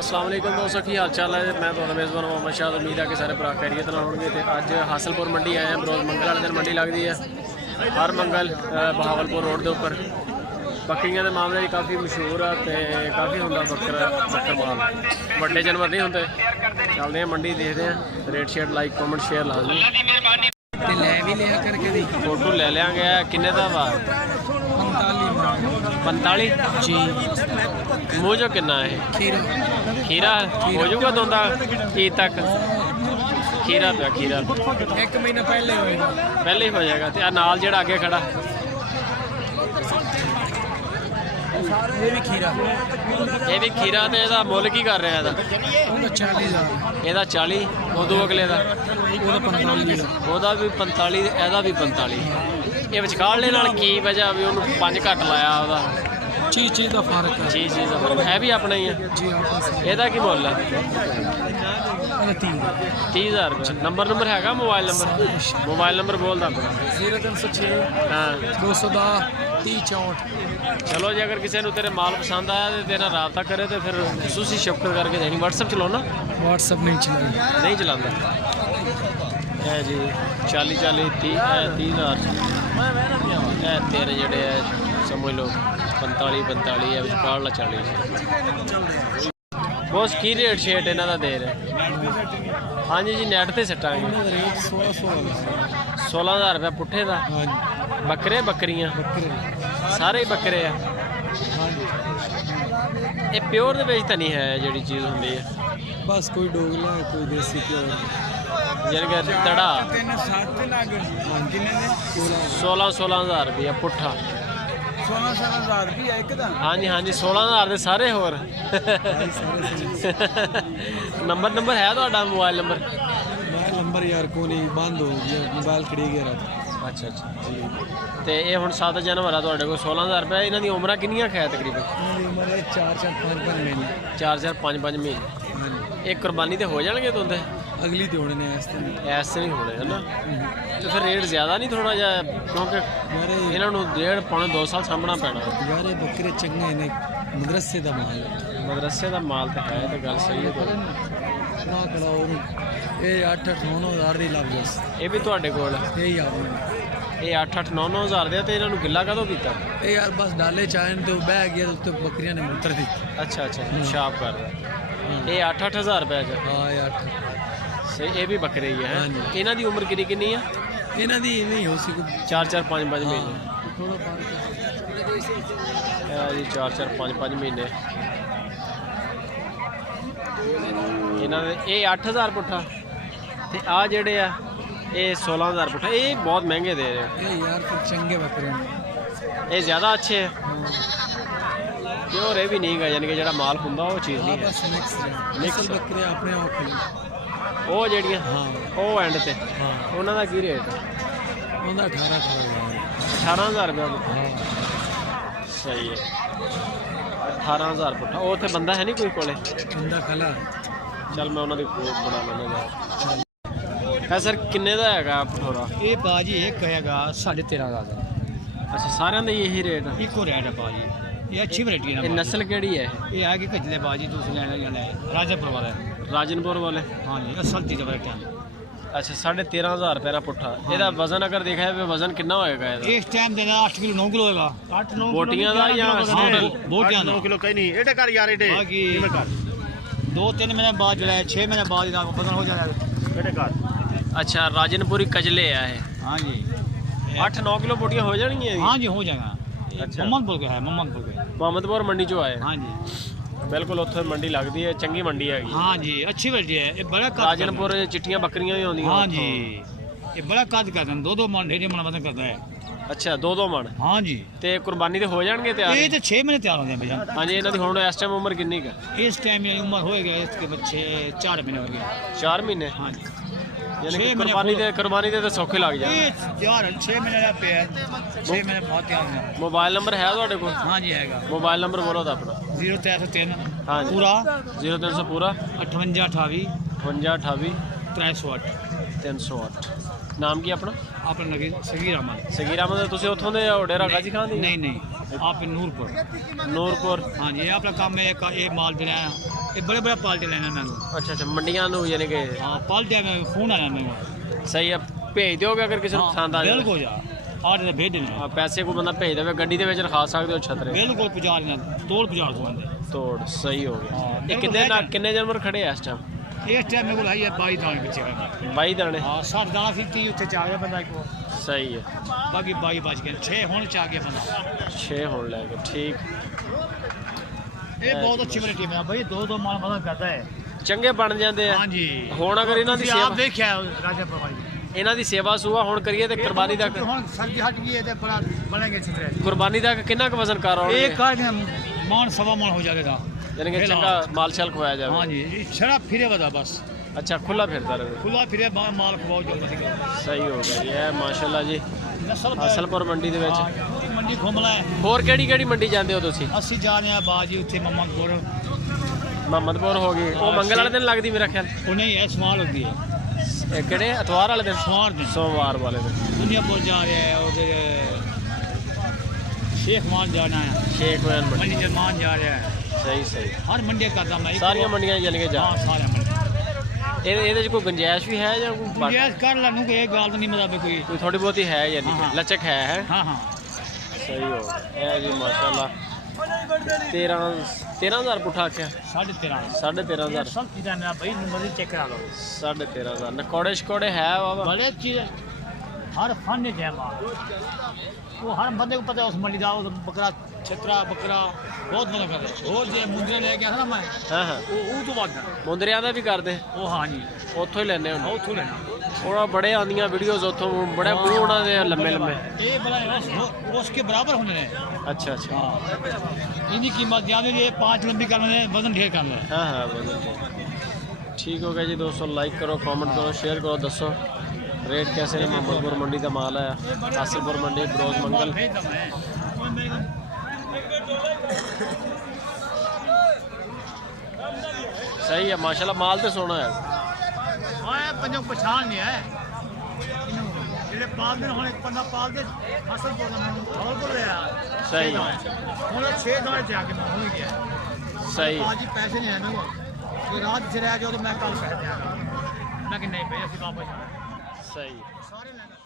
अस्सलाम वालेकुम दोस्तों, की हाल चाल है। मैं तो मेज़बान मोहम्मद शाह। उम्मीद है कि सारे भरा खैरियत नाल होणगे। ते अज हासलपुर मंडी आए हैं। रोज़ मंगल वाले दिन मंडी लगती है, हर मंगल बहावलपुर रोड के उपर। बकरियां के मामले काफ़ी मशहूर है, तो काफ़ी होंगे बकर माल, बड़े जानवर नहीं होंगे। चलते हैं मंडी, देखते हैं। रेट शेट लाइक कॉमेंट शेयर लाजमी, फोटो ले लेंगे। किन्ने का वा 45 जी। मूँह जो किन्ना है खीरा हो जाऊगा दोंदा की तक खीरा पे खीरा 1 महीना पहले ही हो जाएगा। तो नाल जो अगे खड़ा ये भी खीरा। तो यदा मुल की कर रहे हैं? 40। उदू अगले का वह भी 45, यदा भी 45। ये विचकाले की वजह भी उन्होंने 5 घट लाया? चीज़ का फर्क है। चीज़ का फर्क है भी अपना ही है। यदा की मुल है? 30,000 रुपये। नंबर है मोबाइल नंबर बोल दा 0306 हाँ 210 3064। चलो जी, अगर किसी को तेरे माल पसंद आया तो तेरा रबता करे तो फिर खसूसी शिफ्ट करके देनी। व्हाट्सअप चलो ना? व्हाट्सअप नहीं चलाता है जी। 40 30,000 तेरे जड़े है समझ लो 45 है विचकार 40। बहुत की रेट शेट इन्हों का दे रहे? हाँ जी नैट से सट्टा 16,000 रुपया पुट्ठे का। बकरे बकरियां सारे ही बकरे है। ये प्योर दे तो नहीं है जी चीज़ होंगी है? बस कोई डोगला है, कोई देसी प्योर यानी कि तड़ा 16,000 रुपया पुट्ठा। 16,000 रुपया एक दा? हाँ जी 16,000 के सारे होर। नंबर है तो मोबाइल नंबर यार को नहीं बंद हो गया, मोबाइल खड़ी गया। अच्छा जी। तो ये हूँ 7 जानवर है तो 16,000 रुपये। इन्हों की उम्र किनिया है तकरीबन? 4-5 महीने। एक कुर्बानी तो हो जाएंगे तुंदे? अगली तो होने ऐसे नहीं होने है ना। तो फिर रेट ज़्यादा नहीं थोड़ा जा? क्योंकि इन्हों 1.5-2 साल सामना पैना यार। बकरे चंगे ने, मदरसे का माल है। मदरसे का माल तो है, तो गल सही है। ये 8-9 की लग जा। ये भी थोड़े कोल यही आपने ये 8-9 हज़ार दे। तो इन्होंने गिला कदों किया? ये यार बस डाले चाहे तो बह गया तो बकरियां ने मूत्र दी। अच्छा शाप कर। ये 8 हज़ार रुपये? हाँ यार सही। ये भी बकरे ही है। इन्हों की उम्र कितनी है? इन्हों की नहीं हो सी 4-5 महीने जी। 4-5 महीने इन्होंने। ये 8,000 पुट्ठा। तो आ जड़े आ ये 16,000 पुट्ठा। ये बहुत महंगे दे रहे हैं यार। फिर चंगे बकरे ये ज़्यादा अच्छे है। प्योर ये भी नहीं है, यानी कि जो माल होंगे वो चीज़ नहीं है। मिक्स बकरे अपने आप वो जड़ियाँ वो एंड से उन्होंने की रेट? 18,000 रुपया। सही है 18,000 पुट्ठा। वो उत्थे बंदा है नहीं कोई कोले? बंदा खला। चल मैं उन्होंने बना लेना है। सर किन्ने का है भठोरा? ये बाजी एक हैगा 13,500 का। अच्छा सारे का यही रेट? इको रेट है बाजी। ये अच्छी वैरायटी है। नस्ल केड़ी है? ये है कि कजले बाजी दूसरे लेने राजनपुर वाले। हाँ जी असल चीज़ वैरायटी। अच्छा 13,500 रुपये का पुट्ठा। ਇਹਦਾ वजन अगर देखा है वजन कितना होएगा? इस टाइम देना 8 किलो 9 किलो होएगा। 8-9 बोटियां का या बोटियां 9 किलो कहीं नहीं। एडे कर यार एडे बाकी 2-3 महीने बाद जो है 6 महीने बाद वजन हो जाएगा एडे कर। अच्छा राजनपुरी कजले है। हाँ जी 8-9 किलो बोटियां हो जाएंगी? हाँ जी हो जाएगा। अच्छा मोहम्मदपुर मंडी चो आए? हाँ जी बिल्कुल उत्थे मंडी लगती है, चंगी मंडी है। हाँ जी अच्छी वैरायटी है। ये बड़ा राजनपुर चिट्टियां बकरियां भी आउंदियां। हाँ जी ये बड़ा कद करते हैं। 2-2 मन 1.5 मन वजन करता है। अच्छा 2-2 मन। हाँ जी ते कुर्बानी ते हो जाएंगे तैयार? ये तो 6 महीने तैयार हो जाए भैया। हाँ जी इन्हों की हुण इस टाइम उम्र कितनी है? इस टाइम उम्र हो गया इसके बच्चे 4 महीने हो गए। 4 महीने? हाँ जी यानी कि कुर्बानी दे तो सौखे लग जाए। यार 6 महीने का पे है। 6 महीने बहुत तैयार है। मोबाइल नंबर है ਤੁਹਾਡੇ ਕੋਲ? हाँ जी हैगा। मोबाइल नंबर बोलो तो अपना। 0303 हाँ जी पूरा 0300 पूरा 5828 5828 308 308। नाम की अपना? अपना नगीर सगीर अहमद। सगीर अहमद तुसी उत्थों दे डेरा गाजी खान दी? नहीं आप नूरपुर। नूरपुर। हाँ जी अपना काम है एक माल देना ये बड़े बड़े पाल्टे लेने मैं ਅੱਛਾ ਅੱਛਾ ਮੰਡੀਆਂ ਨੂੰ ਯਾਨੀ ਕਿ हाँ पाल्टे में फोन आया मेरे ਸਹੀ ਆ ਭੇਜ ਦਿਓਗੇ ਅਗਰ ਕਿਸੇ ਨੂੰ ਪਸੰਦ ਆ ਜਾਵੇ बिल्कुल जा आठ दे भेज देने ਆ ਪੈਸੇ ਕੋਈ ਬੰਦਾ ਭੇਜ ਦੇਵੇ ਗੱਡੀ ਦੇ ਵਿੱਚ ਰਖਾ ਸਕਦੇ ਹੋ ਛਤਰੇ बिल्कुल पुजा देना तोड़ पुजा दो ਤੋੜ ਸਹੀ ਹੋ ਗਿਆ ਹਾਂ, ਇਹ ਕਿੰਨੇ ਕਿੰਨੇ ਜਾਨਵਰ ਖੜੇ ਆ ਇਸ ਟਾਈਮ इस टाइम मेरे को है 22 दाने बच्चे का 22 ਦਾਣੇ हाँ 60 दाना सी 30 उत्ते चा गया बंदा को ਸਹੀ ਹੈ बाकी 22 बच गए 6 होने चा गया बंदा 6 ਹੋਣ ਲੈ ਗਏ ਠੀਕ ये बहुत अच्छी वैरायटी है भाई दो दो माल मदद करता है ਚੰਗੇ ਬਣ ਜਾਂਦੇ ਆ हाँ जी ਹੁਣ ਅਗਰ ਇਹਨਾਂ ਦੀ ਤੁਸੀਂ ਆਪ ਸੇਵਾ देखा राजा प्रभाई ਇਹਨਾਂ ਦੀ ਸੇਵਾ ਸੁਆ ਹੁਣ ਕਰੀਏ ਤੇ ਕੁਰਬਾਨੀ ਤੱਕ ਹੁਣ ਸਰਦੀ ਹਟ ਗਈ ਹੈ ਤੇ ਬੜਾ ਬਣेंगे ਛਤਰੇ ਕੁਰਬਾਨੀ ਤੱਕ ਕਿੰਨਾ ਕੁ ਵਜ਼ਨ ਕਰ ਆਉਣਗੇ एक कार मान सवा मान हो जाएगा ਯਾਨੀ ਕਿ ਚੰਗਾ ਮਾਲ ਛਲ ਖਵਾਇਆ ਜਾਵੇ हाँ जी शराब फिरे बता बस ਅੱਛਾ ਖੁੱਲਾ ਫਿਰਦਾ ਰਹੇ खुला फिरे माल खवाओ जो बनेगा ਸਹੀ ਹੋ ਗਿਆ ਜੀ ਇਹ ਮਾਸ਼ਾਅੱਲਾ ਜੀ नस्ल ਹਸਲਪੁਰ ਮੰਡੀ ਦੇ ਵਿੱਚ हाँ, मंडी घूमला है ਹੋਰ ਕਿਹੜੀ ਕਿਹੜੀ ਮੰਡੀ ਜਾਂਦੇ ਹੋ ਤੁਸੀਂ ਅਸੀਂ ਜਾ ਰਹੇ ਆ ਬਾਜੀ ਉੱਥੇ ਮਮਦਪੁਰ ਮੁਹੰਮਦਪੁਰ ਹੋ ਗਈ ਉਹ ਮੰਗਲ ਵਾਲੇ ਦਿਨ ਲੱਗਦੀ ਮੇਰਾ ਖਿਆਲ ਉਹ ਨਹੀਂ ਇਹ ਸਮਾਲ ਹੁੰਦੀ ਹੈ ਇਹ ਕਿਹੜੇ ਐਤਵਾਰ ਵਾਲੇ ਦਿਨ ਸਵਾਰ ਦਿਨ ਸੋਮਵਾਰ ਵਾਲੇ ਦਿਨ ਦੁਨੀਆਪੁਰ ਜਾ ਰਿਹਾ ਹੈ ਉਧਰ ਸ਼ੇਖ ਮਾਨ ਜਾਣਾ ਹੈ ਸ਼ੇਖ ਵੈਨ ਮੰਡੀ ਮੰਡੀ ਜਰਮਾਨ ਜਾ ਰਿਹਾ ਹੈ ਸਹੀ ਸਹੀ ਹਰ ਮੰਡੀ ਕਰਦਾ ਮੈਂ ਸਾਰੀਆਂ ਮੰਡੀਆਂ ਯਾਨੀ ਕਿ ਜਾ ਹਾਂ ਸਾਰੀਆਂ ਮੰਡੀ ਇਹਦੇ 'ਚ ਕੋਈ ਗੁੰਜਾਇਸ਼ ਵੀ ਹੈ ਜਾਂ ਕੋਈ ਗੁੰਜਾਇਸ਼ ਕਰ ਲੈਣੂ ਕਿ ਇਹ ਗੱਲ ਨਹੀਂ ਮਤਲਬ ਕੋਈ ਕੋਈ ਥੋੜੀ ਬਹੁਤੀ ਹੈ ਯਾਨੀ ਹਾਂ, ਹਾਂ। ਕਿ ਲਚਕ ਹੈ ਹਾਂ ਹਾਂ ਸਹੀ ਹੋ ਗਿਆ ਇਹ ਜੀ ਮਾਸ਼ਾਅੱਲਾ 13000 ਪੁੱਠਾ ਆਖਿਆ 13.5 13500 ਸਭ ਚੀਜ਼ਾਂ ਮੇਰਾ ਭਾਈ ਨੰਬਰ ਚੈੱਕ ਕਰਾ ਲਓ 13500 ਨਕੌੜੇ ਸ਼ਕੌੜੇ ਹੈ ਬਾਬਾ ਬੜੇ ਚੀਜ਼ ਹਰ ਫਨ ਹੈ ਮਾਲ वो हर बंदे को पता है उस मंडी का बकरा छतरा बकरा बहुत मदद करते हैं और जो मुंदरे ले गया था ना मैं ਹਾਂ ਹਾਂ वो तो बात ਮੁੰਦਰਿਆਂ ਦਾ ਵੀ ਕਰਦੇ वो हाँ जी ਉੱਥੋਂ ਹੀ ਲੈਣੇ ਹੁਣ बहुत लेना ਉਹਨਾਂ ਬੜੇ ਆਉਂਦੀਆਂ ਵੀਡੀਓਜ਼ ਉੱਥੋਂ ਬੜੇ ਮੂੰਹ ਉਹਨਾਂ ਦੇ ਲੰਮੇ ਲੰਮੇ ये बड़ा उसके बराबर होने हैं ਅੱਛਾ ਅੱਛਾ हाँ इनकी कीमत ज़्यादा ये 5 लंबी करने हैं वजन ढेर करना है ਹਾਂ ਹਾਂ ਵਧੀਆ ਠੀਕ ਹੋ ਗਿਆ ਜੀ ਦੋਸਤੋ ਲਾਈਕ ਕਰੋ ਕਮੈਂਟ ਕਰੋ ਸ਼ੇਅਰ ਕਰੋ ਦੱਸੋ रेट कैसे है मोहम्मदपुर मंडी का माल है हासिलपुर मंडी ब्रोज मंगल सही है माशाल्लाह माल तो सोना है हाँ पंजों पछाण नहीं है ਜਿਹੜੇ ਪਾਲਦੇ ਨੇ ਹੁਣ ਇੱਕ ਬੰਦਾ ਪਾਲਦੇ ਅਸਲ ਬੋਲਦਾ ਥੋੜਾ ਬੋਲ ਰਿਹਾ ਸਹੀ ਹੁਣ 6 ਦਾਣੇ ਚ ਆ ਕੇ ਮੈਂ ਹੋ ਗਿਆ ਸਹੀ ਅੱਜ ਪੈਸੇ ਨਹੀਂ ਹੈ ਮੇਰੇ ਕੋਲ ਕੋਈ ਰਾਤ ਚ ਰਹਿ ਜਾਓ ਤਾਂ ਮੈਂ ਕੱਲ ਪੈਸੇ ਦਿਆਂਗਾ ਮੈਂ ਕਿ ਨਹੀਂ ਭਈ ਅਸੀਂ ਵਾਪਸ ਜਾਣਾ सही ਸਾਰੇ ਲੈਣਾ